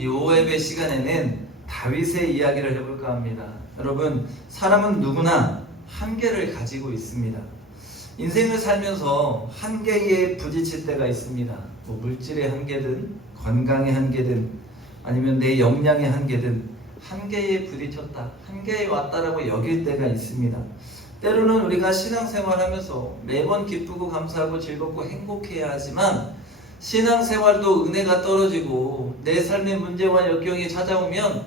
이 오예배 시간에는 다윗의 이야기를 해볼까 합니다. 여러분, 사람은 누구나 한계를 가지고 있습니다. 인생을 살면서 한계에 부딪힐 때가 있습니다. 뭐 물질의 한계든 건강의 한계든 아니면 내 역량의 한계든 한계에 부딪혔다, 한계에 왔다라고 여길 때가 있습니다. 때로는 우리가 신앙생활하면서 매번 기쁘고 감사하고 즐겁고 행복해야 하지만 신앙생활도 은혜가 떨어지고 내 삶의 문제와 역경이 찾아오면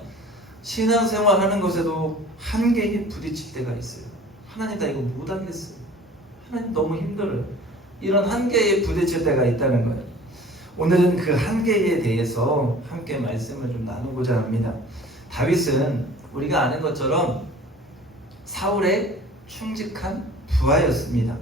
신앙생활하는 것에도 한계에 부딪힐 때가 있어요. 하나님 나 이거 못하겠어요. 하나님 너무 힘들어요. 이런 한계에 부딪힐 때가 있다는 거예요. 오늘은 그 한계에 대해서 함께 말씀을 좀 나누고자 합니다. 다윗은 우리가 아는 것처럼 사울의 충직한 부하였습니다.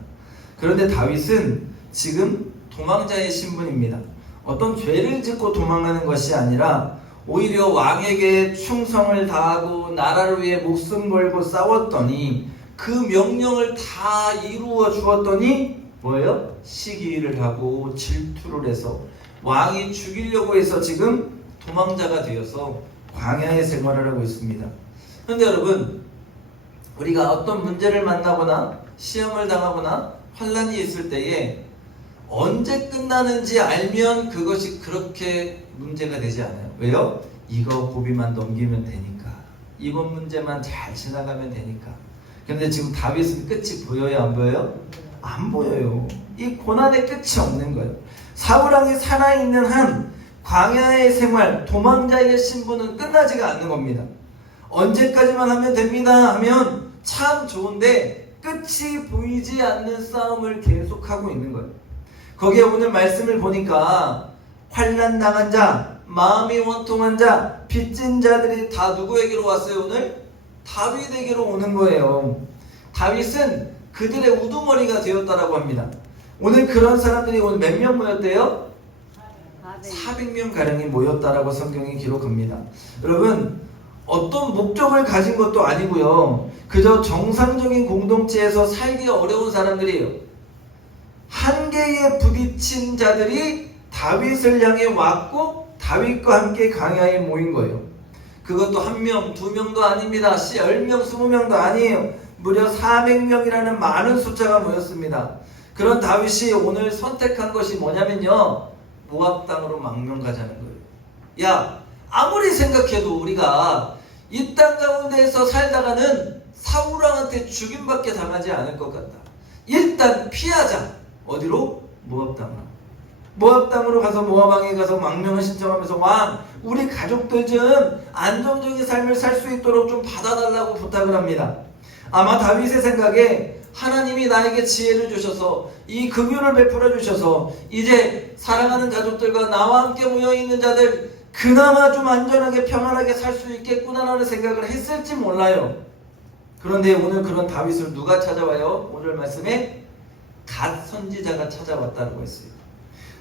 그런데 다윗은 지금 도망자의 신분입니다. 어떤 죄를 짓고 도망가는 것이 아니라 오히려 왕에게 충성을 다하고 나라를 위해 목숨 걸고 싸웠더니 그 명령을 다 이루어 주었더니 뭐예요? 시기를 하고 질투를 해서 왕이 죽이려고 해서 지금 도망자가 되어서 광야의 생활을 하고 있습니다. 그런데 여러분, 우리가 어떤 문제를 만나거나 시험을 당하거나 환난이 있을 때에 언제 끝나는지 알면 그것이 그렇게 문제가 되지 않아요. 왜요? 이거 고비만 넘기면 되니까, 이번 문제만 잘 지나가면 되니까. 그런데 지금 다윗은 끝이 보여요? 안 보여요? 안 보여요. 이 고난의 끝이 없는 거예요. 사울왕이 살아있는 한 광야의 생활, 도망자의 신분은 끝나지가 않는 겁니다. 언제까지만 하면 됩니다 하면 참 좋은데 끝이 보이지 않는 싸움을 계속하고 있는 거예요. 거기에 오늘 말씀을 보니까 환난 당한 자, 마음이 원통한 자, 빚진 자들이 다 누구에게로 왔어요? 오늘? 다윗에게로 오는 거예요. 다윗은 그들의 우두머리가 되었다라고 합니다. 오늘 그런 사람들이 오늘 몇 명 모였대요? 400명 가량이 모였다라고 성경이 기록합니다. 여러분, 어떤 목적을 가진 것도 아니고요, 그저 정상적인 공동체에서 살기 어려운 사람들이에요. 한계에 부딪힌 자들이 다윗을 향해 왔고 다윗과 함께 광야에 모인 거예요. 그것도 1명, 2명도 아닙니다. 10명, 20명도 아니에요. 무려 400명이라는 많은 숫자가 모였습니다. 그런 다윗이 오늘 선택한 것이 뭐냐면요, 모압 땅으로 망명 가자는 거예요. 야, 아무리 생각해도 우리가 이 땅 가운데에서 살다가는 사울왕한테 죽임밖에 당하지 않을 것 같다. 일단 피하자. 어디로? 모압 땅으로. 모압 땅으로 가서 모압왕에 가서 망명을 신청하면서 왕, 우리 가족들 좀 안정적인 삶을 살 수 있도록 좀 받아달라고 부탁을 합니다. 아마 다윗의 생각에 하나님이 나에게 지혜를 주셔서 이 긍휼을 베풀어 주셔서 이제 사랑하는 가족들과 나와 함께 모여있는 자들 그나마 좀 안전하게 평안하게 살 수 있겠구나라는 생각을 했을지 몰라요. 그런데 오늘 그런 다윗을 누가 찾아와요? 오늘 말씀에 갓 선지자가 찾아왔다고 했어요.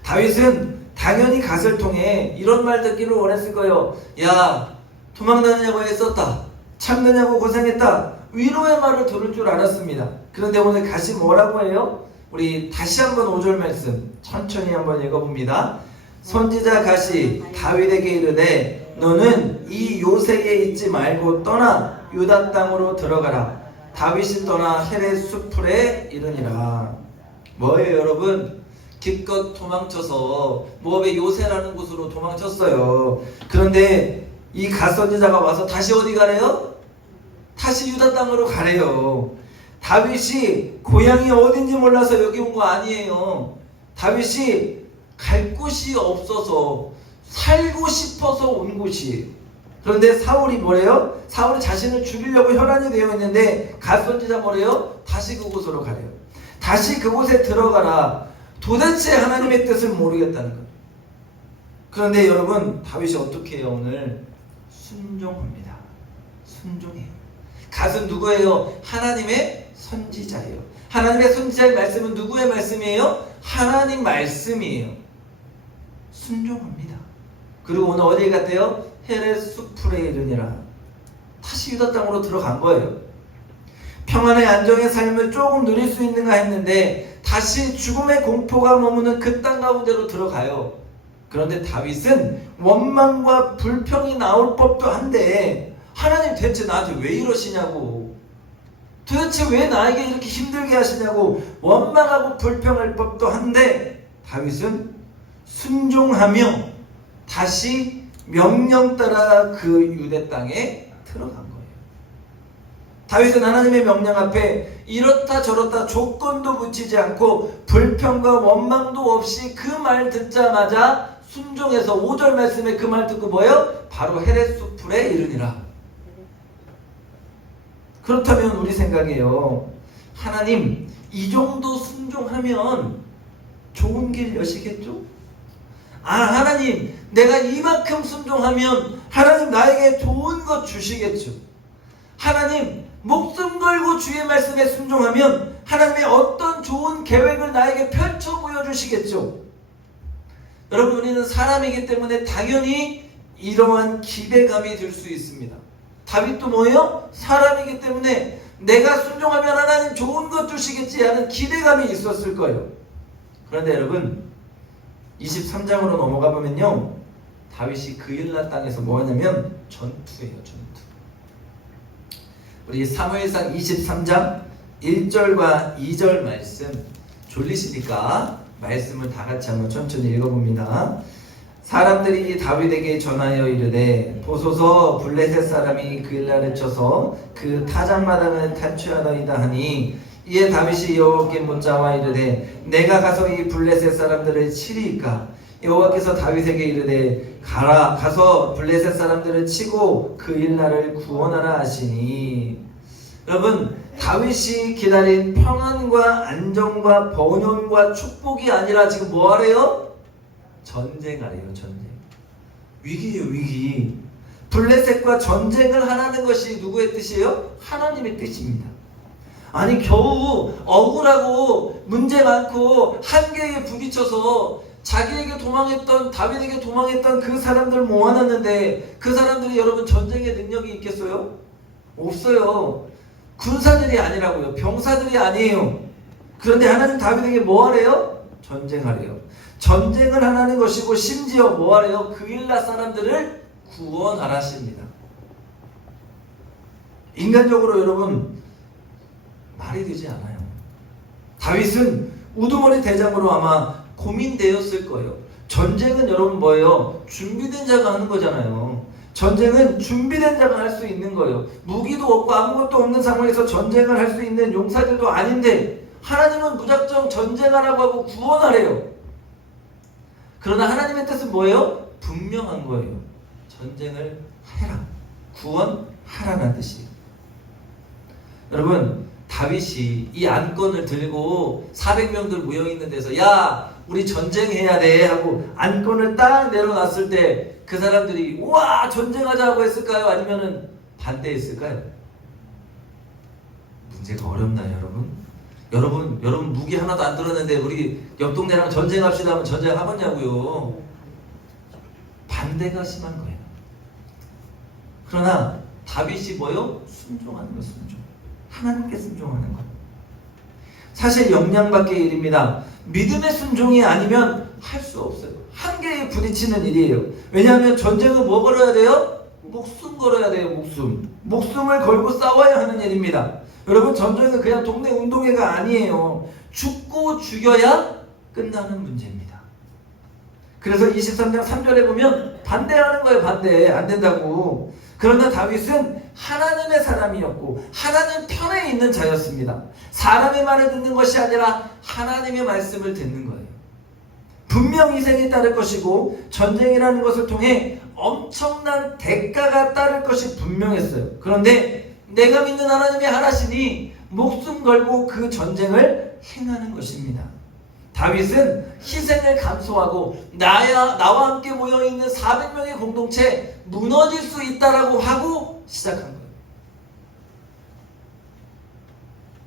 다윗은 당연히 갓을 통해 이런 말 듣기를 원했을 거예요. 야, 도망다니냐고 애썼다, 참느냐고 고생했다, 위로의 말을 들을 줄 알았습니다. 그런데 오늘 갓이 뭐라고 해요? 우리 다시 한번 5절 말씀 천천히 한번 읽어봅니다. 선지자 갓이 다윗에게 이르되 너는 이 요새에 있지 말고 떠나 유다 땅으로 들어가라. 다윗이 떠나 헤렛 수풀에 이르니라. 뭐예요 여러분? 기껏 도망쳐서 모압의 요새라는 곳으로 도망쳤어요. 그런데 이 갓 선지자가 와서 다시 어디 가래요? 다시 유다 땅으로 가래요. 다윗이 고향이 어딘지 몰라서 여기 온 거 아니에요. 다윗이 갈 곳이 없어서 살고 싶어서 온 곳이에요. 그런데 사울이 뭐래요? 사울이 자신을 죽이려고 혈안이 되어 있는데 갓 선지자 뭐래요? 다시 그곳으로 가래요. 다시 그곳에 들어가라. 도대체 하나님의 뜻을 모르겠다는 거예요. 그런데 여러분, 다윗이 어떻게 해요? 오늘 순종합니다. 순종해요. 갓은 누구예요? 하나님의 선지자예요. 하나님의 선지자의 말씀은 누구의 말씀이에요? 하나님 말씀이에요. 순종합니다. 그리고 오늘 어디에 갔대요? 헤렛 수풀에 이르니라. 다시 유다 땅으로 들어간 거예요. 평안의 안정의 삶을 조금 누릴 수 있는가 했는데 다시 죽음의 공포가 머무는 그 땅 가운데로 들어가요. 그런데 다윗은 원망과 불평이 나올 법도 한데 하나님 대체 나한테 왜 이러시냐고, 도대체 왜 나에게 이렇게 힘들게 하시냐고 원망하고 불평할 법도 한데 다윗은 순종하며 다시 명령 따라 그 유대 땅에 들어간 거예요. 다윗은 하나님의 명령 앞에 이렇다 저렇다 조건도 붙이지 않고 불평과 원망도 없이 그 말 듣자마자 순종해서 5절 말씀에 그 말 듣고 뭐예요? 바로 헤레스풀에 이르니라. 그렇다면 우리 생각에요, 하나님 이 정도 순종하면 좋은 길 여시겠죠? 하나님 내가 이만큼 순종하면 하나님 나에게 좋은 것 주시겠죠? 하나님 목숨 걸고 주의 말씀에 순종하면 하나님의 어떤 좋은 계획을 나에게 펼쳐 보여주시겠죠? 여러분, 우리는 사람이기 때문에 당연히 이러한 기대감이 들 수 있습니다. 다윗도 뭐예요? 사람이기 때문에 내가 순종하면 하나님 좋은 것 주시겠지 하는 기대감이 있었을 거예요. 그런데 여러분, 23장으로 넘어가 보면요, 다윗이 그일라 땅에서 뭐 하냐면 전투예요. 전투. 우리 사무엘상 23장 1절과 2절 말씀, 졸리시니까 말씀을 다 같이 한번 천천히 읽어봅니다. 사람들이 다윗에게 전하여 이르되 보소서 블레셋 사람이 그일라를 쳐서 그 타작마당을 탈취하더이다 하니, 이에 다윗이 여호와께 묻자와 이르되 내가 가서 이 블레셋 사람들을 치리이까? 여호와께서 다윗에게 이르되 가라, 가서 블레셋 사람들을 치고 그일라를 구원하라 하시니. 여러분, 다윗이 기다린 평안과 안정과 번영과 축복이 아니라 지금 뭐 하래요? 전쟁하래요. 전쟁. 위기예요. 위기. 블레셋과 전쟁을 하라는 것이 누구의 뜻이에요? 하나님의 뜻입니다. 아니, 겨우 억울하고 문제 많고 한계에 부딪혀서 자기에게 도망했던, 다윗에게 도망했던 그 사람들 모아놨는데 그 사람들이 여러분 전쟁의 능력이 있겠어요? 없어요. 군사들이 아니라고요. 병사들이 아니에요. 그런데 하나님 다윗에게 뭐 하래요? 전쟁하래요. 전쟁을 하라는 것이고 심지어 뭐 하래요? 그일라 사람들을 구원하라십니다. 인간적으로 여러분 말이 되지 않아요. 다윗은 우두머리 대장으로 아마 고민되었을 거예요. 전쟁은 여러분 뭐예요? 준비된 자가 하는 거잖아요. 전쟁은 준비된 자가 할 수 있는 거예요. 무기도 없고 아무것도 없는 상황에서 전쟁을 할 수 있는 용사들도 아닌데 하나님은 무작정 전쟁하라고 하고 구원하래요. 그러나 하나님의 뜻은 뭐예요? 분명한 거예요. 전쟁을 해라, 구원하라는 뜻이에요. 여러분, 다윗이 이 안건을 들고 400명들 모여있는 데서 야, 우리 전쟁해야 돼 하고 안건을 딱 내려놨을 때 그 사람들이 우와 전쟁하자고 했을까요? 아니면은 반대했을까요? 문제가 어렵나요, 여러분? 여러분 무기 하나도 안 들었는데 우리 옆 동네랑 전쟁합시다 하면 전쟁하겠냐고요. 반대가 심한 거예요. 그러나 다윗이 뭐요? 순종하는 거, 순종. 하나님께 순종하는 것. 사실 영양 밖의 일입니다. 믿음의 순종이 아니면 할 수 없어요. 한계에 부딪히는 일이에요. 왜냐하면 전쟁은 뭐 걸어야 돼요? 목숨 걸어야 돼요. 목숨을 걸고 싸워야 하는 일입니다. 여러분, 전쟁은 그냥 동네 운동회가 아니에요. 죽고 죽여야 끝나는 문제입니다. 그래서 23장 3절에 보면 반대하는 거예요. 반대. 안 된다고. 그러나 다윗은 하나님의 사람이었고 하나님 편에 있는 자였습니다. 사람의 말을 듣는 것이 아니라 하나님의 말씀을 듣는 거예요. 분명 희생이 따를 것이고 전쟁이라는 것을 통해 엄청난 대가가 따를 것이 분명했어요. 그런데 내가 믿는 하나님이 하나시니 목숨 걸고 그 전쟁을 행하는 것입니다. 다윗은 희생을 감수하고 나와 함께 모여있는 400명의 공동체 무너질 수 있다라고 하고 시작한 거예요.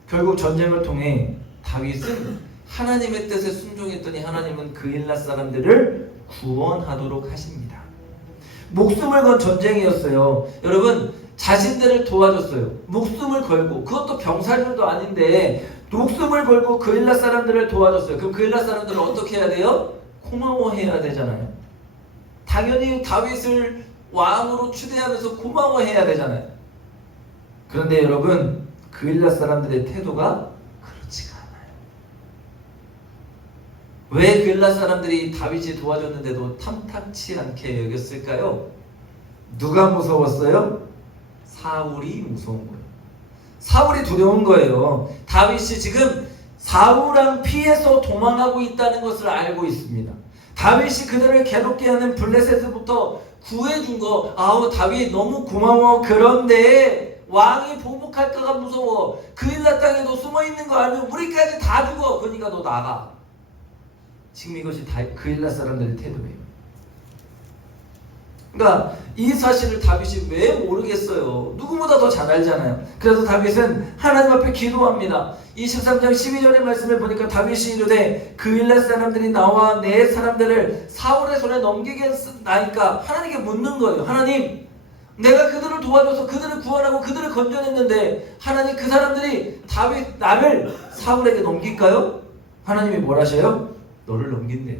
결국 전쟁을 통해 다윗은 하나님의 뜻에 순종했더니 하나님은 그일라 사람들을 구원하도록 하십니다. 목숨을 건 전쟁이었어요. 여러분, 자신들을 도와줬어요. 목숨을 걸고, 그것도 병사들도 아닌데 목숨을 걸고 그일라 사람들을 도와줬어요. 그럼 그일라 사람들은 어떻게 해야 돼요? 고마워해야 되잖아요. 당연히 다윗을 왕으로 추대하면서 고마워해야 되잖아요. 그런데 여러분, 그일랏 사람들의 태도가 그렇지가 않아요. 왜 그일랏 사람들이 다윗이 도와줬는데도 탐탁치 않게 여겼을까요? 누가 무서웠어요? 사울이 무서운 거예요. 사울이 두려운 거예요. 다윗이 지금 사울왕 피해서 도망하고 있다는 것을 알고 있습니다. 다윗이 그들을 괴롭게 하는 블레셋부터 구해준 거, 아우 다윗 너무 고마워. 그런데 왕이 보복할까가 무서워. 그일랏 땅에 너 숨어있는 거 알면 우리까지 다 죽어. 그러니까 너 나가. 지금 이것이 그일랏 사람들의 태도예요. 그러니까 이 사실을 다윗이 왜 모르겠어요? 누구보다 더 잘 알잖아요. 그래서 다윗은 하나님 앞에 기도합니다. 23장 12절의 말씀을 보니까 다윗이 이르되 그일랏 사람들이 나와 내 사람들을 사울의 손에 넘기겠나이까 하나님께 묻는 거예요. 하나님, 내가 그들을 도와줘서 그들을 구원하고 그들을 건져냈는데 하나님, 그 사람들이 다윗 나를 사울에게 넘길까요? 하나님이 뭘 하셔요? 너를 넘긴대요.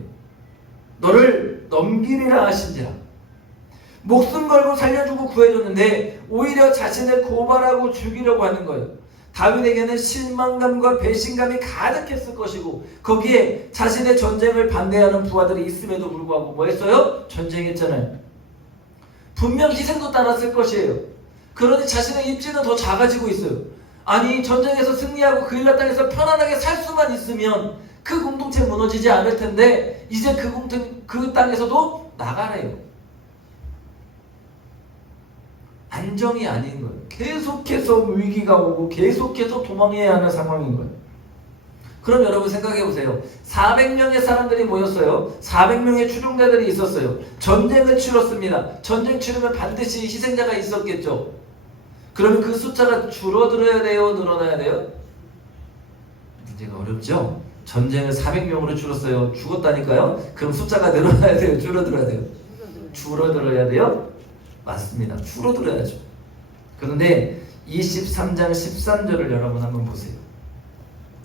너를 넘기리라 하신지라. 목숨 걸고 살려주고 구해줬는데 오히려 자신을 고발하고 죽이려고 하는 거예요. 다윗에게는 실망감과 배신감이 가득했을 것이고 거기에 자신의 전쟁을 반대하는 부하들이 있음에도 불구하고 뭐 했어요? 전쟁했잖아요. 분명 희생도 따랐을 것이에요. 그러니 자신의 입지는 더 작아지고 있어요. 아니, 전쟁에서 승리하고 그일랏 땅에서 편안하게 살 수만 있으면 그 공동체 무너지지 않을 텐데 이제 그 땅에서도 나가래요. 안정이 아닌 거예요. 계속해서 위기가 오고 계속해서 도망해야 하는 상황인 거예요. 그럼 여러분 생각해 보세요. 400명의 사람들이 모였어요. 400명의 추종자들이 있었어요. 전쟁을 치렀습니다. 전쟁 치르면 반드시 희생자가 있었겠죠. 그러면 그 숫자가 줄어들어야 돼요? 늘어나야 돼요? 문제가 어렵죠? 전쟁을 400명으로 치렀어요. 죽었다니까요? 그럼 숫자가 늘어나야 돼요? 줄어들어야 돼요? 줄어들어야 돼요? 맞습니다. 줄어들어야죠. 그런데 23장 13절을 여러분 한번 보세요.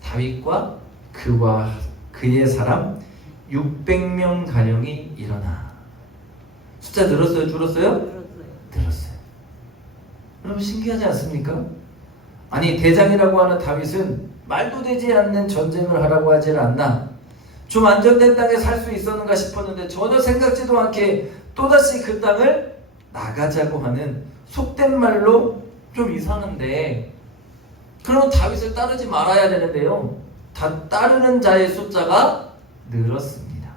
다윗과 그와 그의 사람 600명 가량이 일어나. 숫자 늘었어요? 줄었어요? 늘었어요. 여러분 신기하지 않습니까? 아니, 대장이라고 하는 다윗은 말도 되지 않는 전쟁을 하라고 하질 않나. 좀 안정된 땅에 살 수 있었는가 싶었는데 전혀 생각지도 않게 또다시 그 땅을 나가자고 하는, 속된 말로 좀 이상한데, 그러면 다윗을 따르지 말아야 되는데요, 다 따르는 자의 숫자가 늘었습니다.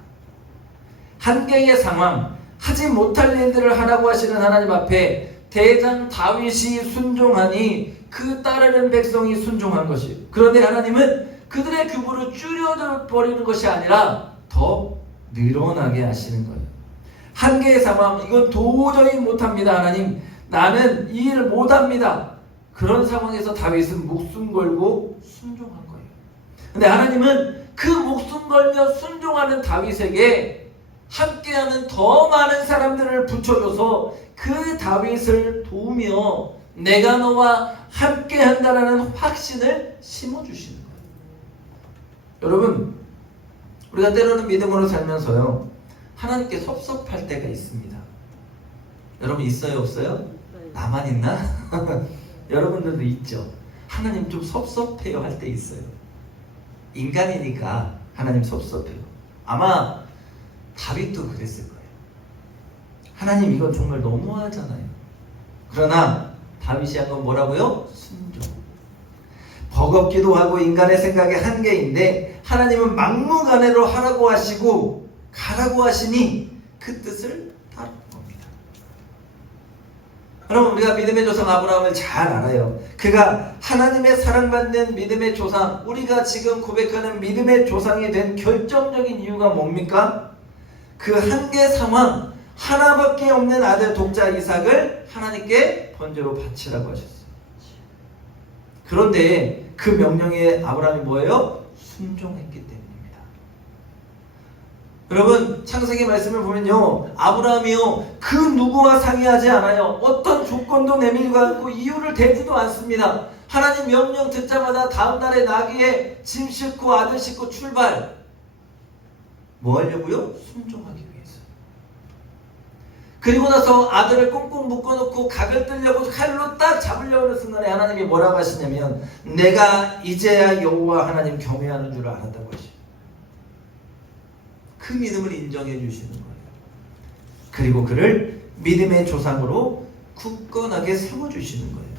한계의 상황, 하지 못할 일들을 하라고 하시는 하나님 앞에 대장 다윗이 순종하니 그 따르는 백성이 순종한 것이에요. 그런데 하나님은 그들의 규모를 줄여버리는 것이 아니라 더 늘어나게 하시는 거예요. 한계의 상황, 이건 도저히 못합니다. 하나님, 나는 이 일을 못합니다. 그런 상황에서 다윗은 목숨 걸고 순종한 거예요. 근데 하나님은 그 목숨 걸며 순종하는 다윗에게 함께하는 더 많은 사람들을 붙여줘서 그 다윗을 도우며 내가 너와 함께한다라는 확신을 심어주시는 거예요. 여러분, 우리가 때로는 믿음으로 살면서요, 하나님께 섭섭할 때가 있습니다. 여러분 있어요? 없어요? 나만 있나? 여러분들도 있죠. 하나님 좀 섭섭해요 할 때 있어요. 인간이니까 하나님 섭섭해요. 아마 다윗도 그랬을 거예요. 하나님 이건 정말 너무하잖아요. 그러나 다윗이 한 건 뭐라고요? 순종. 버겁기도 하고 인간의 생각의 한계인데 하나님은 막무가내로 하라고 하시고 가라고 하시니 그 뜻을 따르는 겁니다. 여러분, 우리가 믿음의 조상 아브라함을 잘 알아요. 그가 하나님의 사랑받는 믿음의 조상, 우리가 지금 고백하는 믿음의 조상이 된 결정적인 이유가 뭡니까? 그 한계 상황, 하나밖에 없는 아들 독자 이삭을 하나님께 번제로 바치라고 하셨어요. 그런데 그 명령에 아브라함이 뭐예요? 순종했기 때문입니다. 여러분, 창세기 말씀을 보면요, 아브라함이요 그 누구와 상의하지 않아요. 어떤 조건도 내밀지 않고 이유를 대지도 않습니다. 하나님 명령 듣자마자 다음날에 나귀에 짐 싣고 아들 싣고 출발. 뭐 하려고요? 순종하기 위해서. 그리고 나서 아들을 꽁꽁 묶어놓고 각을 뜨려고 칼로 딱 잡으려고 하는 순간에 하나님이 뭐라고 하시냐면 내가 이제야 여호와 하나님 경외하는 줄 알았다고 하시죠. 그 믿음을 인정해 주시는 거예요. 그리고 그를 믿음의 조상으로 굳건하게 세워주시는 거예요.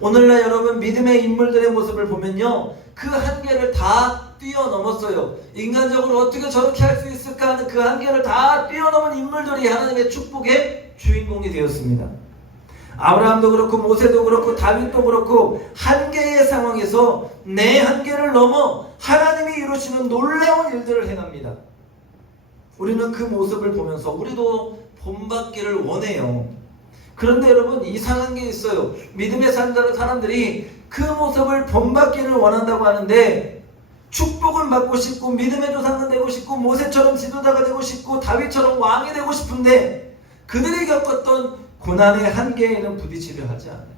오늘날 여러분 믿음의 인물들의 모습을 보면요, 그 한계를 다 뛰어넘었어요. 인간적으로 어떻게 저렇게 할 수 있을까 하는 그 한계를 다 뛰어넘은 인물들이 하나님의 축복의 주인공이 되었습니다. 아브라함도 그렇고 모세도 그렇고 다윗도 그렇고 한계의 상황에서 내 한계를 넘어 하나님이 이루시는 놀라운 일들을 행합니다. 우리는 그 모습을 보면서 우리도 본받기를 원해요. 그런데 여러분 이상한 게 있어요. 믿음의 사람들이 그 모습을 본받기를 원한다고 하는데 축복을 받고 싶고 믿음의 조상은 되고 싶고 모세처럼 지도자가 되고 싶고 다윗처럼 왕이 되고 싶은데 그들이 겪었던 고난의 한계에는 부딪히려 하지 않아요.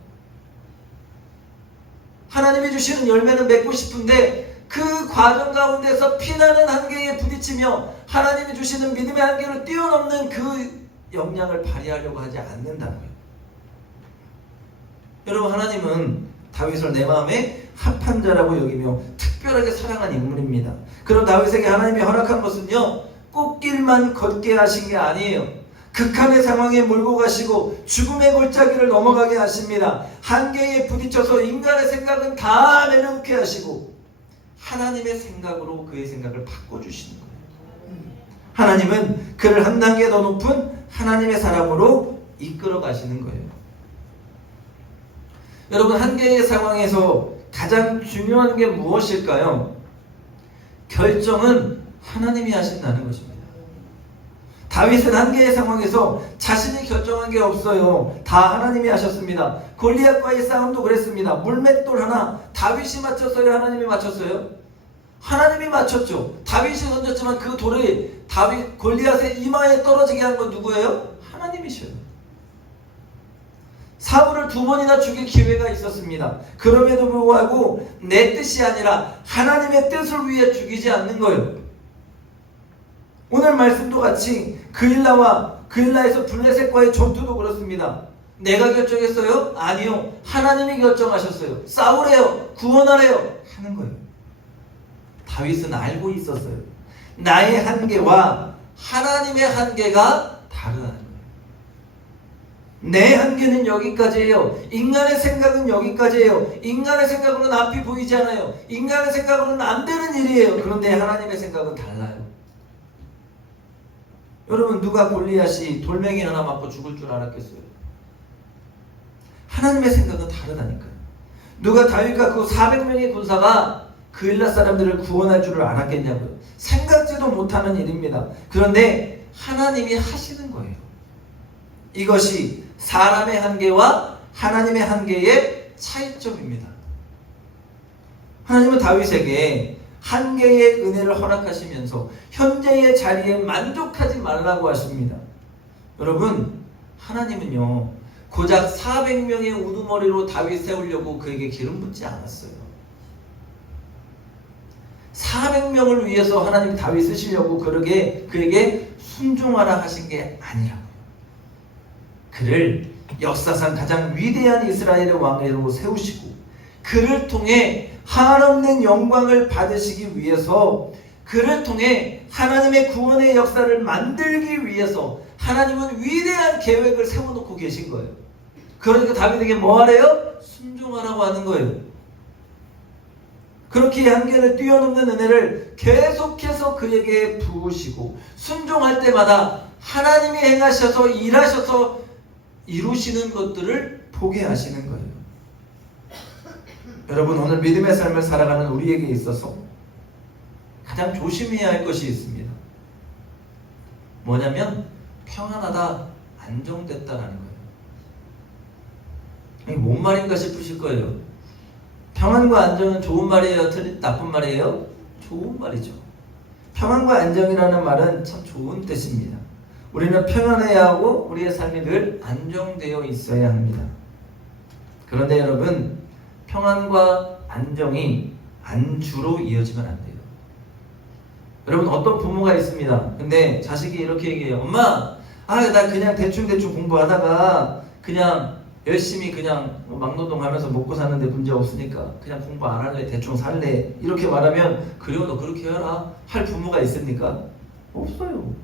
하나님이 주시는 열매는 맺고 싶은데 그 과정 가운데서 피나는 한계에 부딪히며 하나님이 주시는 믿음의 한계를 뛰어넘는 그 역량을 발휘하려고 하지 않는다는 거예요. 여러분 하나님은 다윗을 내 마음에 합한 자라고 여기며 특별하게 사랑한 인물입니다. 그럼 다윗에게 하나님이 허락한 것은요, 꽃길만 걷게 하신 게 아니에요. 극한의 상황에 몰고 가시고 죽음의 골짜기를 넘어가게 하십니다. 한계에 부딪혀서 인간의 생각은 다 내려놓게 하시고 하나님의 생각으로 그의 생각을 바꿔주시는 거예요. 하나님은 그를 한 단계 더 높은 하나님의 사람으로 이끌어 가시는 거예요. 여러분 한계의 상황에서 가장 중요한 게 무엇일까요? 결정은 하나님이 하신다는 것입니다. 다윗은 한계의 상황에서 자신이 결정한 게 없어요. 다 하나님이 하셨습니다. 골리앗과의 싸움도 그랬습니다. 물맷돌 하나 다윗이 맞췄어요? 하나님이 맞췄어요? 하나님이 맞췄죠. 다윗이 던졌지만 그 돌이 골리앗의 이마에 떨어지게 한 건 누구예요? 하나님이셔요. 사울을 2번이나 죽일 기회가 있었습니다. 그럼에도 불구하고 내 뜻이 아니라 하나님의 뜻을 위해 죽이지 않는 거예요. 오늘 말씀도 같이 그일라에서 블레셋과의 전투도 그렇습니다. 내가 결정했어요? 아니요. 하나님이 결정하셨어요. 싸우래요. 구원하래요. 하는 거예요. 다윗은 알고 있었어요. 나의 한계와 하나님의 한계가 다르다는 거예요. 내 한계는 여기까지예요. 인간의 생각은 여기까지예요. 인간의 생각으로는 앞이 보이지 않아요. 인간의 생각으로는 안 되는 일이에요. 그런데 하나님의 생각은 달라요. 여러분 누가 골리앗이 돌멩이 하나 맞고 죽을 줄 알았겠어요? 하나님의 생각은 다르다니까요. 누가 다윗과 그 400명의 군사가 그일라 사람들을 구원할 줄을 알았겠냐고요. 생각지도 못하는 일입니다. 그런데 하나님이 하시는 거예요. 이것이 사람의 한계와 하나님의 한계의 차이점입니다. 하나님은 다윗에게 한계의 은혜를 허락하시면서 현재의 자리에 만족하지 말라고 하십니다. 여러분 하나님은요 고작 400명의 우두머리로 다윗 세우려고 그에게 기름 붓지 않았어요. 400명을 위해서 하나님 다윗 쓰시려고 그에게 순종하라 하신 게 아니라고요. 그를 역사상 가장 위대한 이스라엘의 왕으로 세우시고 그를 통해 한없는 영광을 받으시기 위해서 그를 통해 하나님의 구원의 역사를 만들기 위해서 하나님은 위대한 계획을 세워놓고 계신 거예요. 그러니까 다윗에게 뭐 하래요? 순종하라고 하는 거예요. 그렇게 한계를 뛰어넘는 은혜를 계속해서 그에게 부으시고 순종할 때마다 하나님이 행하셔서 일하셔서 이루시는 것들을 보게 하시는 거예요. 여러분 오늘 믿음의 삶을 살아가는 우리에게 있어서 가장 조심해야 할 것이 있습니다. 뭐냐면 평안하다, 안정됐다라는 거예요. 이게 뭔 말인가 싶으실 거예요. 평안과 안정은 좋은 말이에요? 나쁜 말이에요? 좋은 말이죠. 평안과 안정이라는 말은 참 좋은 뜻입니다. 우리는 평안해야 하고 우리의 삶이 늘 안정되어 있어야 합니다. 그런데 여러분 평안과 안정이 안주로 이어지면 안 돼요. 여러분 어떤 부모가 있습니다. 근데 자식이 이렇게 얘기해요. 엄마 나 그냥 대충 공부하다가 그냥 열심히 그냥 막노동하면서 먹고 사는데 문제 없으니까 그냥 공부 안 할래, 대충 살래, 이렇게 말하면 그래요, 너 그렇게 해라 할 부모가 있습니까? 없어요.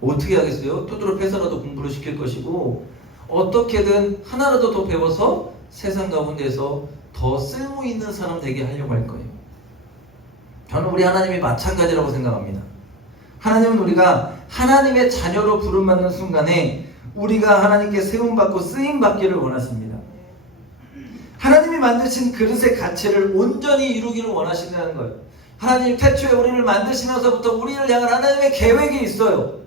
어떻게 하겠어요? 두드러 패서라도 공부를 시킬 것이고, 어떻게든 하나라도 더 배워서 세상 가운데서 더 쓸모 있는 사람 되게 하려고 할 거예요. 저는 우리 하나님이 마찬가지라고 생각합니다. 하나님은 우리가 하나님의 자녀로 부름받는 순간에 우리가 하나님께 세움받고 쓰임받기를 원하십니다. 하나님이 만드신 그릇의 가치를 온전히 이루기를 원하신다는 거예요. 하나님 태초에 우리를 만드시면서부터 우리를 향한 하나님의 계획이 있어요.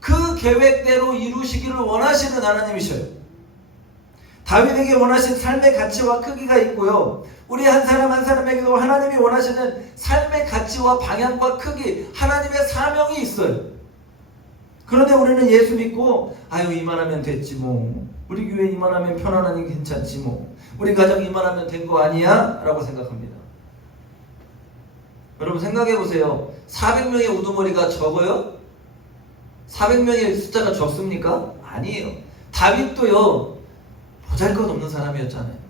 그 계획대로 이루시기를 원하시는 하나님이셔요. 다윗에게 원하신 삶의 가치와 크기가 있고요, 우리 한 사람 한 사람에게도 하나님이 원하시는 삶의 가치와 방향과 크기, 하나님의 사명이 있어요. 그런데 우리는 예수 믿고 이만하면 됐지 뭐, 우리 교회 이만하면 편안하니 괜찮지 뭐, 우리 가정 이만하면 된 거 아니야? 라고 생각합니다. 여러분 생각해 보세요. 400명의 우두머리가 적어요? 400명의 숫자가 적습니까? 아니에요. 다윗도요, 보잘것없는 사람이었잖아요.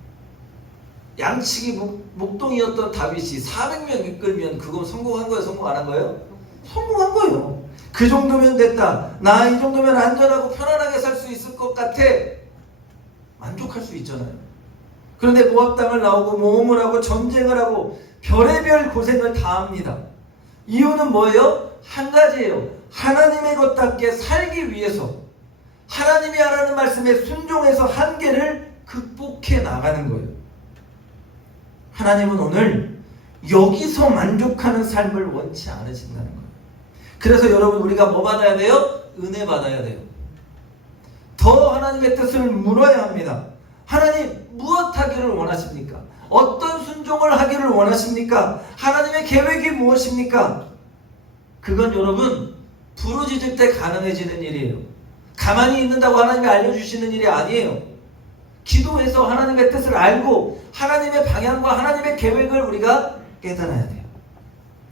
양치기 목동이었던 다윗이 400명 이끌면 그건 성공한 거예요? 성공 안 한 거예요? 성공한 거예요. 그 정도면 됐다, 나 이 정도면 안전하고 편안하게 살 수 있을 것 같아, 만족할 수 있잖아요. 그런데 모압 땅을 나오고 모험을 하고 전쟁을 하고 별의별 고생을 다 합니다. 이유는 뭐예요? 한 가지예요. 하나님의 것답게 살기 위해서, 하나님이 하라는 말씀에 순종해서 한계를 극복해 나가는 거예요. 하나님은 오늘 여기서 만족하는 삶을 원치 않으신다는 거예요. 그래서 여러분, 우리가 뭐 받아야 돼요? 은혜 받아야 돼요. 더 하나님의 뜻을 물어야 합니다. 하나님 무엇 하기를 원하십니까? 어떤 순종을 하기를 원하십니까? 하나님의 계획이 무엇입니까? 그건 여러분 부르짖을 때 가능해지는 일이에요. 가만히 있는다고 하나님이 알려주시는 일이 아니에요. 기도해서 하나님의 뜻을 알고 하나님의 방향과 하나님의 계획을 우리가 깨달아야 돼요.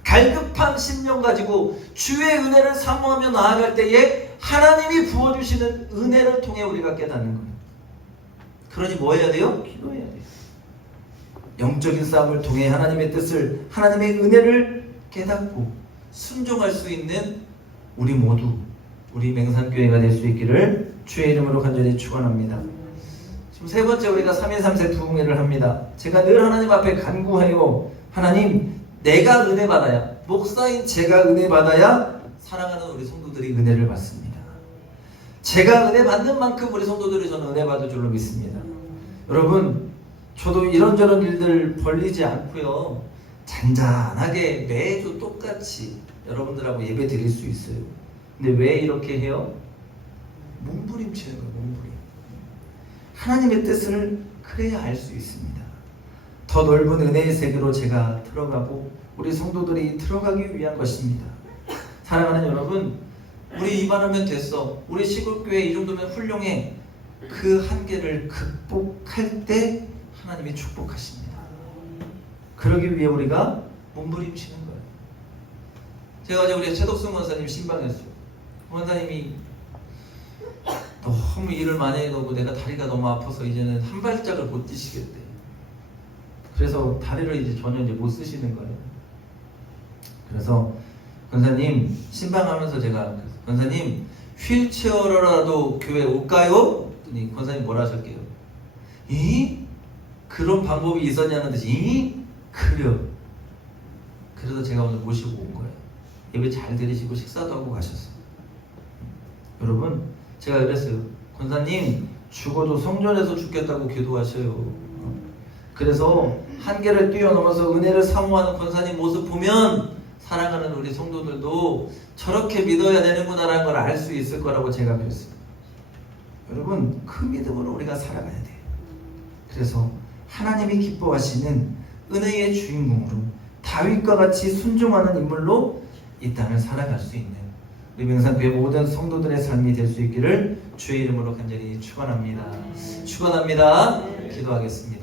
갈급한 심령 가지고 주의 은혜를 사모하며 나아갈 때에 하나님이 부어주시는 은혜를 통해 우리가 깨닫는 거예요. 그러니 뭐 해야 돼요? 기도해야 돼요. 영적인 싸움을 통해 하나님의 뜻을, 하나님의 은혜를 깨닫고 순종할 수 있는 우리 모두, 우리 맹산교회가 될 수 있기를 주의 이름으로 간절히 축원합니다. 지금 세 번째, 우리가 3일3세 부흥회를 합니다. 제가 늘 하나님 앞에 간구해요. 하나님, 내가 은혜 받아야, 목사인 제가 은혜 받아야 사랑하는 우리 성도들이 은혜를 받습니다. 제가 은혜 받는 만큼 우리 성도들이 저는 은혜 받을 줄로 믿습니다. 여러분, 저도 이런저런 일들 벌리지 않고요, 잔잔하게 매주 똑같이 여러분들하고 예배 드릴 수 있어요. 근데 왜 이렇게 해요? 몸부림치는 거예요. 몸부림. 하나님의 뜻을 그래야 알 수 있습니다. 더 넓은 은혜의 세계로 제가 들어가고 우리 성도들이 들어가기 위한 것입니다. 사랑하는 여러분, 우리 이만하면 됐어, 우리 시골교회 이 정도면 훌륭해, 그 한계를 극복할 때 하나님이 축복하십니다. 그러기 위해 우리가 몸부림치는 거예요. 제가 어제 우리 최덕순 원사님 신방했어요. 원사님이 너무 일을 많이 해놓고 내가 다리가 너무 아파서 이제는 한 발짝을 못 뛰시겠대. 그래서 다리를 이제 전혀 못 쓰시는 거예요. 그래서 권사님 신방하면서 제가, 권사님 휠체어로라도 교회 올까요? 그랬더니 권사님 뭐라 하셨게요? 그런 방법이 있었냐는 듯이 그래요. 그래서 제가 오늘 모시고 온 거예요. 예배 잘 들으시고 식사도 하고 가셨어요. 여러분, 제가 그랬어요. 권사님 죽어도 성전에서 죽겠다고 기도하셔요. 그래서 한계를 뛰어넘어서 은혜를 사모하는 권사님 모습 보면 사랑하는 우리 성도들도 저렇게 믿어야 되는구나라는 걸 알 수 있을 거라고 제가 그랬어요. 여러분, 그 믿음으로 우리가 살아가야 돼요. 그래서 하나님이 기뻐하시는 은혜의 주인공으로 다윗과 같이 순종하는 인물로 이 땅을 살아갈 수 있는 우리 맹산교회 모든 성도들의 삶이 될 수 있기를 주의 이름으로 간절히 축원합니다. 축원합니다. 기도하겠습니다.